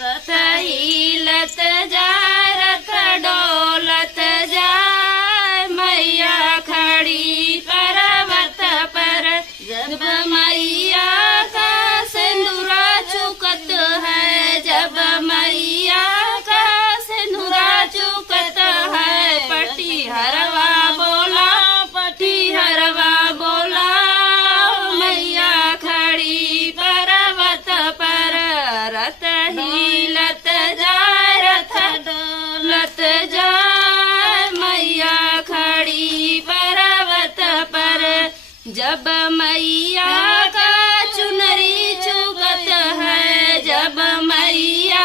रथ हिलत जाए रथ डोलत जाए मैया खड़ी पर्वत पर। जब मैया का सिंदूरा चुकत है, जब मैया का सिंदूरा चुकत है, पटी हरवा बोला, पटी हरवा बोला, मैया खड़ी पर्वत पर। रथ हिलत जाए रथ डोलत जाए मैया खड़ी पर्वत पर। जब मैया का चुनरी चुगत है, जब मैया